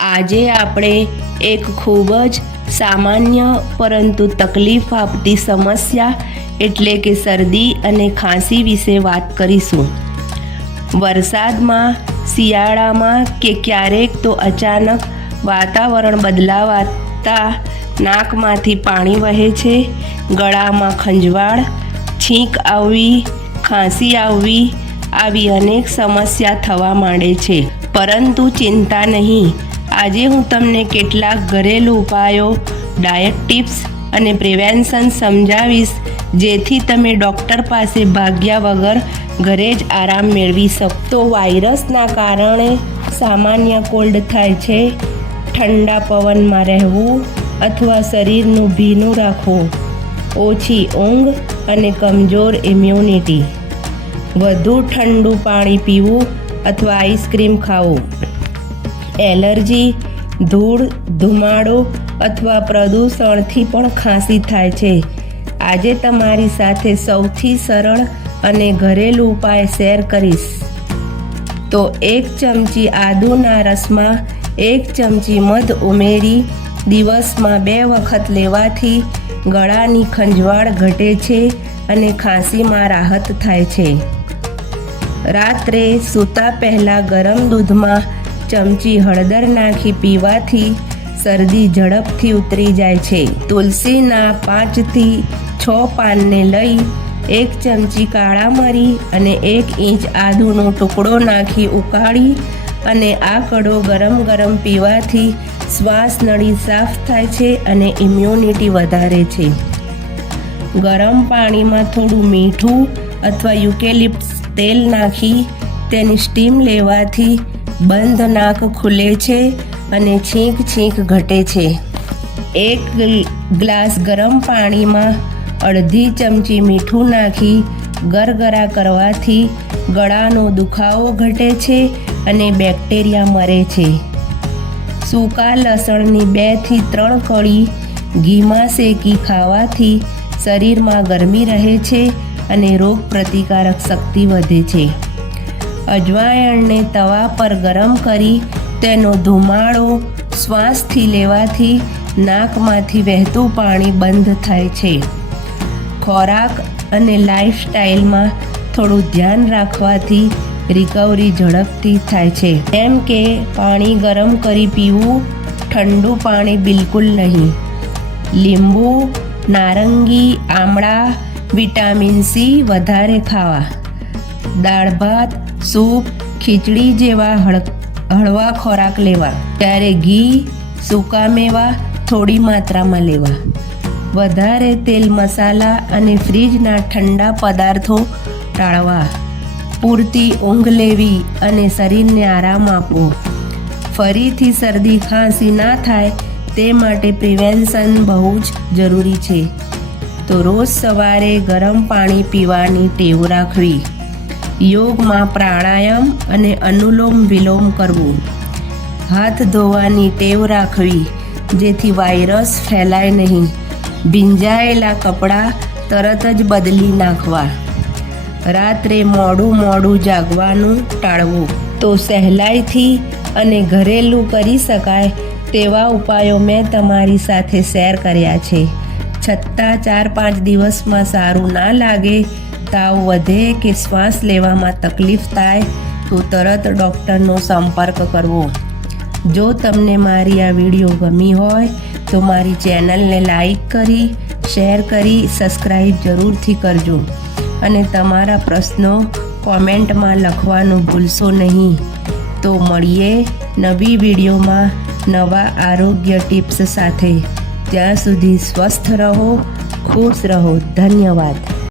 આજે આપણે એક ખૂબ જ સામાન્ય પરંતુ તકલીફ આપતી સમસ્યા એટલે કે શરદી અને ખાંસી વિશે વાત કરીશું। વરસાદમાં, શિયાળામાં કે ક્યારેક તો અચાનક વાતાવરણ બદલાતા નાકમાંથી પાણી વહે છે, ગળામાં ખંજવાળ, છીંક આવવી, ખાંસી આવવી, આવી અનેક સમસ્યા થવા માંડે છે। પરંતુ ચિંતા નહીં, આજે હું તમને કેટલાક ઘરેલું ઉપાયો, ડાયટ ટિપ્સ અને પ્રિવેન્શન સમજાવીશ, જેથી તમે ડૉક્ટર પાસે ભાગ્યા વગર ઘરે જ આરામ મેળવી શકો। તો વાયરસના કારણે સામાન્ય કોલ્ડ થાય છે, ઠંડા પવનમાં રહેવું અથવા શરીરનું ભીનું રાખવું, ઓછી ઊંઘ અને કમજોર ઇમ્યુનિટી, વધુ ઠંડુ પાણી પીવું અથવા આઈસ્ક્રીમ ખાવું, એલર્જી, ધૂળ, ધુમાડો અથવા પ્રદૂષણથી પણ ખાંસી થાય છે। આજે તમારી સાથે સૌથી સરળ અને ઘરેલું ઉપાય શેર કરીશ। તો 1 ચમચી આદુના રસમાં 1 ચમચી મધ ઉમેરી દિવસમાં 2 વખત લેવાથી ગળાની ખંજવાળ ઘટે છે અને ખાંસીમાં રાહત થાય છે। રાત્રે સૂતા પહેલાં ગરમ દૂધમાં ચમચી હળદર નાખી પીવાથી શરદી ઝડપથી ઉતરી જાય છે। તુલસીના 5 થી 6 પાનને લઈ 1 ચમચી કાળા મરી અને 1 ઇંચ આદુનો ટુકડો નાખી ઉકાળી અને આ કડો ગરમ પીવાથી શ્વાસ નળી સાફ થાય છે અને ઇમ્યુનિટી વધારે છે। ગરમ પાણીમાં થોડું મીઠું અથવા યુકેલિપ્ટસ તેલ નાખી તેની સ્ટીમ લેવાથી બંધ નાક ખુલે છે અને છીંક ઘટે છે। 1 ગ્લાસ ગરમ પાણીમાં અડધી ચમચી મીઠું નાખી ગરગરા કરવાથી ગળાનો દુખાવો ઘટે છે અને બેક્ટેરિયા મરે છે। સૂકા લસણની 2 થી 3 કળી ઘીમાં શેકી ખાવાથી શરીરમાં ગરમી રહે છે અને રોગ પ્રતિકારક શક્તિ વધે છે। અજવાયણને તવા પર ગરમ કરી તેનો ધુમાડો શ્વાસથી લેવાથી નાકમાંથી વહેતું પાણી બંધ થાય છે। ખોરાક અને લાઈફસ્ટાઈલમાં થોડું ધ્યાન રાખવાથી રિકવરી ઝડપથી થાય છે, જેમ કે પાણી ગરમ કરી પીવું, ઠંડુ પાણી બિલકુલ નહીં, લીંબુ, નારંગી, આમળા, વિટામિન સી વધારે ખાવા, દાળ ભાત, સૂપ, ખીચડી જેવા હળવા ખોરાક લેવા, ત્યારે ઘી, સૂકા મેવા થોડી માત્રામાં લેવા, વધારે તેલ મસાલા અને ફ્રીજના ઠંડા પદાર્થો ટાળવા, પૂરતી ઊંઘ લેવી અને શરીરને આરામ આપવો। ફરીથી શરદી ખાંસી ના થાય તે માટે પ્રિવેન્શન બહુ જ જરૂરી છે। તો રોજ સવારે ગરમ પાણી પીવાની ટેવ રાખવી, યોગમાં પ્રાણાયામ અને અનુલોમ વિલોમ કરવું, હાથ ધોવાની ટેવ રાખવી જેથી વાયરસ ફેલાય નહીં, ભીંજાયેલા કપડાં તરત જ બદલી નાખવા, રાત્રે મોડું જાગવાનું ટાળવું। તો સહેલાઈથી અને ઘરેલું કરી શકાય તેવા ઉપાયો મેં તમારી સાથે શેર કર્યા છે। છતાં 4-5 દિવસમાં સારું ના લાગે, તાવ વધે કે શ્વાસ લેવામાં તકલીફ થાય તો તરત ડૉક્ટરનો સંપર્ક કરવો। જો તમને મારી આ વિડીયો ગમી હોય તો મારી ચેનલને લાઈક કરી, શેર કરી, સબસ્ક્રાઈબ જરૂરથી કરજો અને તમારા પ્રશ્નો કોમેન્ટમાં લખવાનું ભૂલશો નહીં। તો મળીએ નવી વિડીયોમાં નવા આરોગ્ય ટિપ્સ સાથે। ત્યાં સુધી સ્વસ્થ રહો, ખુશ રહો। ધન્યવાદ।